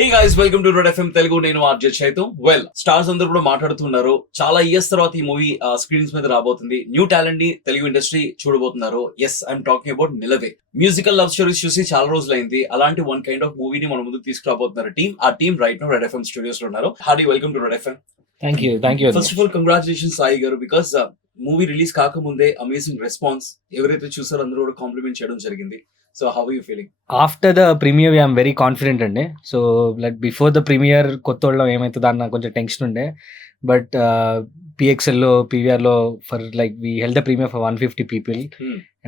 Hey guys, welcome to Red FM Telugu. నేను RJ Chaitu. Well, stars అందరూ కూడా మాట్లాడుతున్నారు. చాలా ఇయర్స్ తర్వాత ఈ మూవీ స్క్రీన్స్ మీద రాబోతుంది. న్యూ టాలెంట్ ని తెలుగు ఇండస్ట్రీ చూడబోతున్నారు. Yes, I'm talking about Nilave. Musical love stories చూసి చాలా రోజులైంది. అలాంటి వన్ కైండ్ ఆఫ్ మూవీని మన ముందుకు తీసుకురాబోతున్నారు టీమ్. ఆ team right now Red FM studios లో ఉన్నారు. Hearty welcome to Red FM. Thank you first of all congratulation Sai గారు, బికాస్ మూవీ రిలీజ్ కాకముందే అమేజింగ్ రెస్పాన్స్. ఎవరైతే చూసారో అందరూ కూడా కాంప్లిమెంట్ చేయడం జరిగింది. So how you feeling? After the premiere I'm very confident అండి. So like before the premiere కొత్త వాళ్ళం ఏమవుతుందో అన్న కొంచెం టెన్షన్ ఉండే. బట్ పిఎక్స్ఎల్లో పీవీఆర్లో for like we held the premiere for 150 people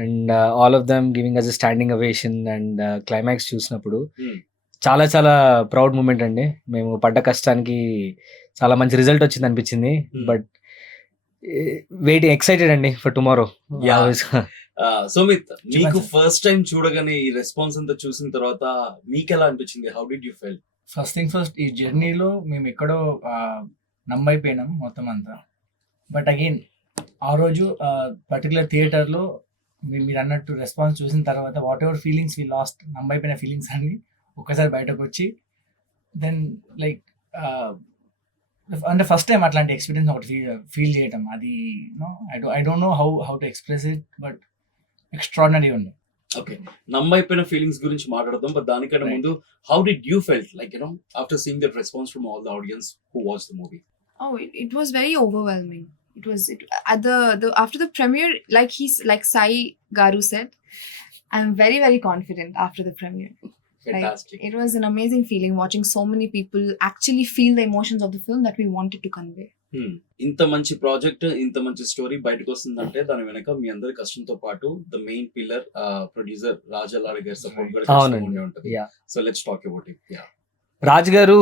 and all of them giving us a standing ovation and climax చూసినప్పుడు చాలా చాలా ప్రౌడ్ మూమెంట్ అండి. మేము పడ్డ కష్టానికి చాలా మంచి రిజల్ట్ వచ్చింది అనిపించింది. బట్ వెయిటింగ్ ఎక్సైటెడ్ అండి ఫర్ టుమారో. సుమిత్, మీకు ఫస్ట్ టైం చూడగానే ఈ రెస్పాన్స్ అంతా చూసిన తర్వాత మీకు ఎలా అనిపించింది? How did you feel? First thing first, ఈ జర్నీలో మేము ఎక్కడో నమ్మైపోయినాం మొత్తం అంతా. బట్ అగైన్ ఆ రోజు పర్టికులర్ థియేటర్లో మీరు అన్నట్టు రెస్పాన్స్ చూసిన తర్వాత whatever feelings we lost, నమ్మైపోయిన ఫీలింగ్స్ అన్ని ఒక్కసారి బయటకు వచ్చి దెన్ లైక్ అంటే ఫస్ట్ టైం అట్లాంటి ఎక్స్పీరియన్స్ ఒకటి ఫీల్ చేయటం, అది I don't know how to express it, but extraordinary ఉంది. ఓకే, నమ్మైపోయిన ఫీలింగ్స్ గురించి మాట్లాడదాం. బట్ దానికన్నా ముందు, how did you felt like after seeing that response from all the audience who watched the movie? Oh, it was very overwhelming. At the after the premiere, like Sai Garu said, I'm very very confident after the premiere. Fantastic. It was an amazing feeling watching so many people actually feel the emotions of the film that we wanted to convey. ఇంత మంచి project, ఇంత మంచి story బయటకు వస్తుందంటే దాని వెనక మీ అందరి కష్టంతో పాటు ద మెయిన్ పిల్లర్ ప్రొడ్యూసర్ రాజలారి గారి సపోర్ట్ కూడా ఉండే ఉంటుంది. So let's talk about it. Raj Garu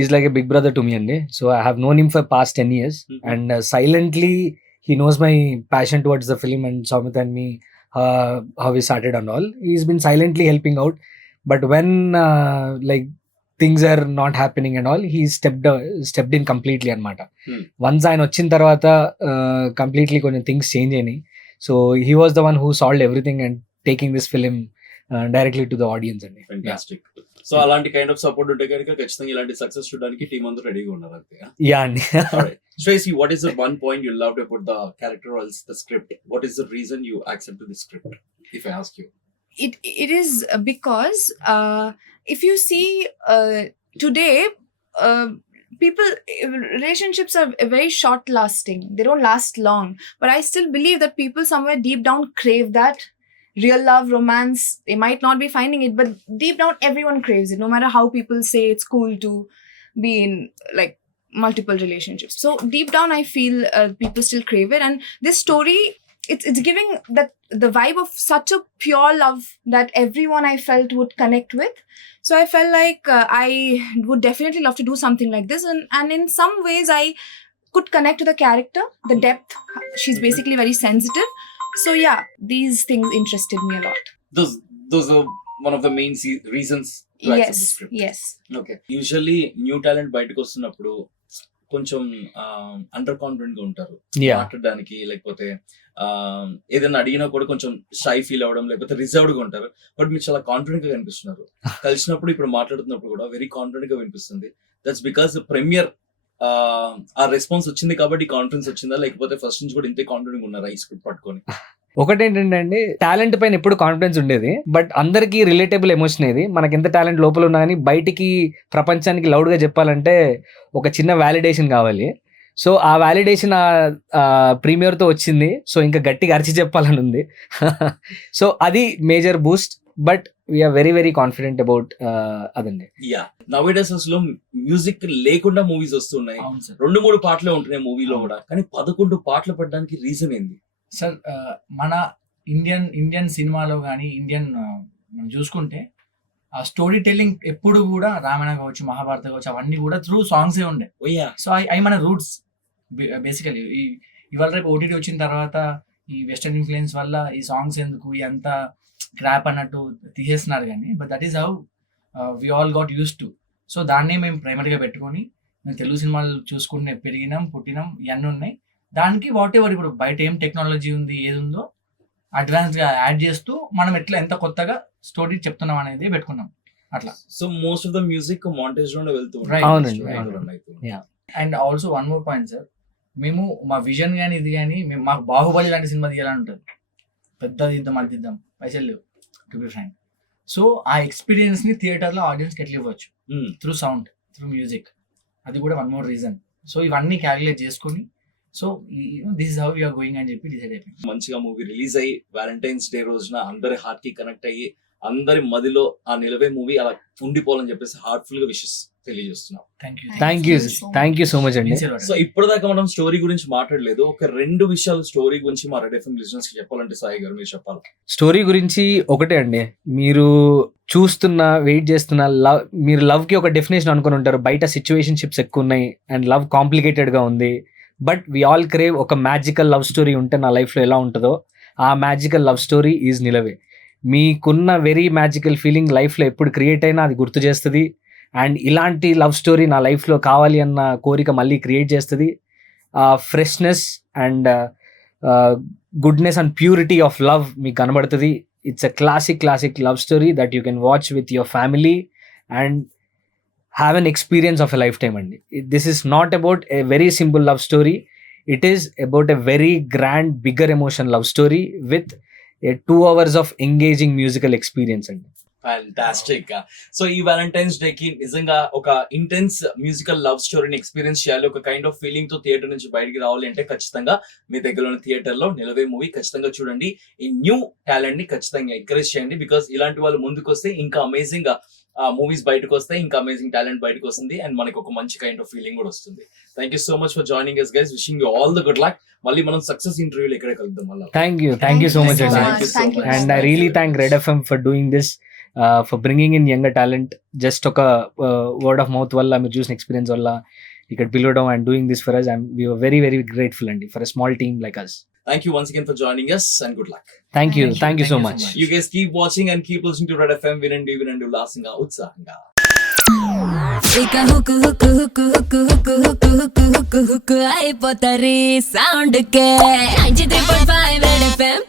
is like a big brother to me అండి. So I have known him for past 10 years and silently he knows my passion towards the film and Soumit and me, how we started and all. He's been silently helping out, but when like things are not happening and all, he stepped in completely అన్నమాట. Once ఆయన వచ్చిన తర్వాత completely కొన్ని things change అయినాయి. So he was the one who solved everything and taking this film directly to the audience అండి. Fantastic. So అలాంటి kind of support ఉంటే కనుక ఖచ్చితంగా ఇలాంటి సక్సెస్ చూడడానికి టీం అందరూ రెడీగా ఉన్నారు అంతే. యా అండి. Tracy, what is the one point you loved about the character or else the script? What is the reason you accepted the script, if I ask you? It is because if you see today, people relationships are very short lasting. They don't last long. But I still believe that people somewhere deep down crave that real love, romance. They might not be finding it, but deep down everyone craves it, no matter how people say it's cool to be in like multiple relationships. So deep down I feel people still crave it, and this story, it's giving that the vibe of such a pure love that everyone I felt would connect with. So I felt like I would definitely love to do something like this, and in some ways I could connect to the character, the depth. She's basically very sensitive. So yeah, these things interested me a lot. Those are one of the main reasons to accept the script. Yes. Okay. Usually new talent బయటకు వస్తున్నప్పుడు కొంచెం under confident గా ఉంటారు మాట్లాడడానికి, లేకపోతే ఏదైనా అడిగినా కూడా కొంచెం షై ఫీల్ అవ్వడం, లేకపోతే రిజర్వ్డ్ గా ఉంటారు. బట్ మీరు చాలా కాన్ఫిడెంట్ గా కనిపిస్తున్నారు. కలిసినప్పుడు ఇప్పుడు మాట్లాడుతున్నప్పుడు కూడా వెరీ కాన్ఫిడెంట్ గా వినిపిస్తుంది. దట్స్ బికాస్ ప్రీమియర్ ఆ రెస్పాన్స్ వచ్చింది కాబట్టి కాన్ఫిడెన్స్ వచ్చిందా, లేకపోతే ఫస్ట్ నుంచి కూడా ఇంతే కాన్ఫిడెంట్ ఉన్నారా ఈ స్క్రిప్ట్ పట్టుకొని? ఒకటేంటంటే అండి, టాలెంట్ పైన ఎప్పుడు కాన్ఫిడెన్స్ ఉండేది, బట్ అందరికీ రిలేటబుల్ ఎమోషన్ ఏది. మనకి ఎంత టాలెంట్ లోపల ఉన్నా కానీ బయటికి ప్రపంచానికి లౌడ్ గా చెప్పాలంటే ఒక చిన్న వ్యాలిడేషన్ కావాలి. సో ఆ వ్యాలిడేషన్ ప్రీమియర్ తో వచ్చింది. సో ఇంకా గట్టిగా అరిచి చెప్పాలని ఉంది. సో అది major boost. But we're very very confident about అదండి. నౌడేస్ అసలు మ్యూజిక్ లేకుండా మూవీస్ వస్తున్నాయి. 2-3 పాటలే ఉంటున్నాయి మూవీలో కూడా, కానీ 11 పాటలు పడడానికి రీజన్ ఏంది సార్? మన ఇండియన్ సినిమాలో కానీ మనం చూసుకుంటే ఆ స్టోరీ టెల్లింగ్ ఎప్పుడు కూడా రామాయణం కావచ్చు, మహాభారత కావచ్చు, అవన్నీ కూడా త్రూ సాంగ్సే ఉండే. సో అవి మన రూట్స్ బేసికలీ. ఇవాళ రేపు ఓటీటీ వచ్చిన తర్వాత ఈ వెస్టర్న్ ఇన్ఫ్లుయెన్స్ వల్ల ఈ సాంగ్స్ ఎందుకు ఎంత క్రాప్ అన్నట్టు తీసేస్తున్నారు, కానీ but that is how we all got used to. So దాన్నే మేము ప్రైమరీగా పెట్టుకొని మేము తెలుగు సినిమాలు చూసుకుంటే పెరిగినాం, పుట్టినాం, ఇవన్నీ ఉన్నాయి. దానికి వాట్ ఎవర్ ఇప్పుడు బయట ఏం టెక్నాలజీ ఉంది, ఏది ఉందో అడ్వాన్స్గా యాడ్ చేస్తూ మనం ఎంత కొత్తగా స్టోరీ చెప్తున్నాం అనేది పెట్టుకున్నాం. అట్లా. So most of the music montage లోనే వెళ్తూ Right. అవునండి, Right. అవును. Run అవుతూ. And also one more point sir, మేము మా విజన్ కానీ ఇది కానీ మాకు బాహుబలి లాంటి సినిమా తీయాలని ఉంటుంది. పెద్దది ఇద్దాం, అది ఇద్దాం, పైసలు లేవు టు బి ఫ్రాంక్. సో ఆ ఎక్స్పీరియన్స్ ని థియేటర్ లో ఆడియన్స్ కి ఎట్లా ఇవ్వచ్చు, Hmm. Through sound, through music. అది కూడా వన్ మోర్ రీజన్. సో ఇవన్నీ క్యాలిక్యులేట్ చేసుకొని, so this is how you're going అని చెప్పి డిసైడ్ అయిపోయింది. మంచిగా మూవీ రిలీజ్ అయ్యి వ్యాలంటైన్స్ డే రోజున అందరి హార్ట్ కి కనెక్ట్ అయ్యి అందరి మదిలో ఆ నిలవే మూవీ అలా ఉండిపోవాలని చెప్పేసి హార్ట్ఫుల్ గా విషెస్ తెలియజేస్తున్నాం. Thank you. Thank you so much అండి. సో ఇప్పటిదాకా మనం స్టోరీ గురించి మాట్లాడలేదు. ఒక 2 విషయాలు స్టోరీ గురించి మా రెడ్ ఎఫ్ఎం లిజనర్స్ కి చెప్పాలంటే సాయి గారు మీరు చెప్పాలి. స్టోరీ గురించి ఒకటే అండి, మీరు చూస్తున్న వెయిట్ చేస్తున్న లవ్, మీరు లవ్ కి ఒక డెఫినేషన్ అనుకుని ఉంటారు, బయట సిచ్యువేషన్షిప్స్ ఎక్కువ ఉన్నాయి అండ్ లవ్ కాంప్లికేటెడ్ గా ఉంది. బట్ వి ఆల్ క్రేవ్ ఒక మ్యాజికల్ లవ్ స్టోరీ ఉంటే నా లైఫ్ లో ఎలా ఉంటుందో, ఆ మ్యాజికల్ లవ్ స్టోరీ ఈజ్ నిలవే. మీకున్న వెరీ మ్యాజికల్ ఫీలింగ్ లైఫ్ లో ఎప్పుడు క్రియేట్ అయినా అది గుర్తు చేస్తుంది. అండ్ ఇలాంటి లవ్ స్టోరీ నా లైఫ్ లో కావాలి అన్న కోరిక మళ్ళీ క్రియేట్ చేస్తుంది. Freshness and goodness and purity of love మీకు కనబడుతుంది. It's a classic love story that you can watch with your family and have an experience of a life time అండి. This is not about a very simple love story, it is about a very grand bigger emotion love story with a 2 hours of engaging musical experience అండి. Fantastic. So ఈ Valentine's day కి నిజంగా ఒక intense musical love స్టోరీని experience చేయాలి, ఒక kind of feeling తో theatre నుంచి బయటికి రావాలి అంటే ఖచ్చితంగా మీ దగ్గరలోని థియేటర్ లో నిలవే మూవీ ఖచ్చితంగా చూడండి. ఈ న్యూ టాలెంట్ ని ఖచ్చితంగా ఎంకరేజ్ చేయండి. బికాస్ ఇలాంటి వాళ్ళు ముందుకు వస్తే ఇంకా అమేజింగ్ మూవీస్ బయటకు వస్తాయి, ఇంకా అమేజింగ్ టాలెంట్ బయటకు వస్తుంది అండ్ మనకి ఒక మంచి కైండ్ ఆఫ్ ఫీలింగ్ కూడా వస్తుంది. Thank you so much for joining us guys. Wishing you all the good luck. మళ్ళీ మనం సక్సెస్ ఇంటర్వ్యూలో ఇక్కడే కలుద్దాం మళ్ళీ. Thank you so much so అండి. much. Thank you. And I really thank Red FM for doing this, for bringing in younger talent. Just ఒక word of mouth వల్ల, మీరు చూసిన ఎక్స్పీరియన్స్ వల్ల ఇక్కడ పిలవడం and doing this for us, we were very grateful అండి for a small team like us. Thank you once again for joining us and good luck. Thank you so Thank you so much. much. You guys keep watching and keep listening to Red FM. వినండి ఉల్లాసంగా ఉత్సాహంగా. ఇక hook hook hook hook hook hook hook hook hook అయిపోతారు sound కే 93.5 red FM.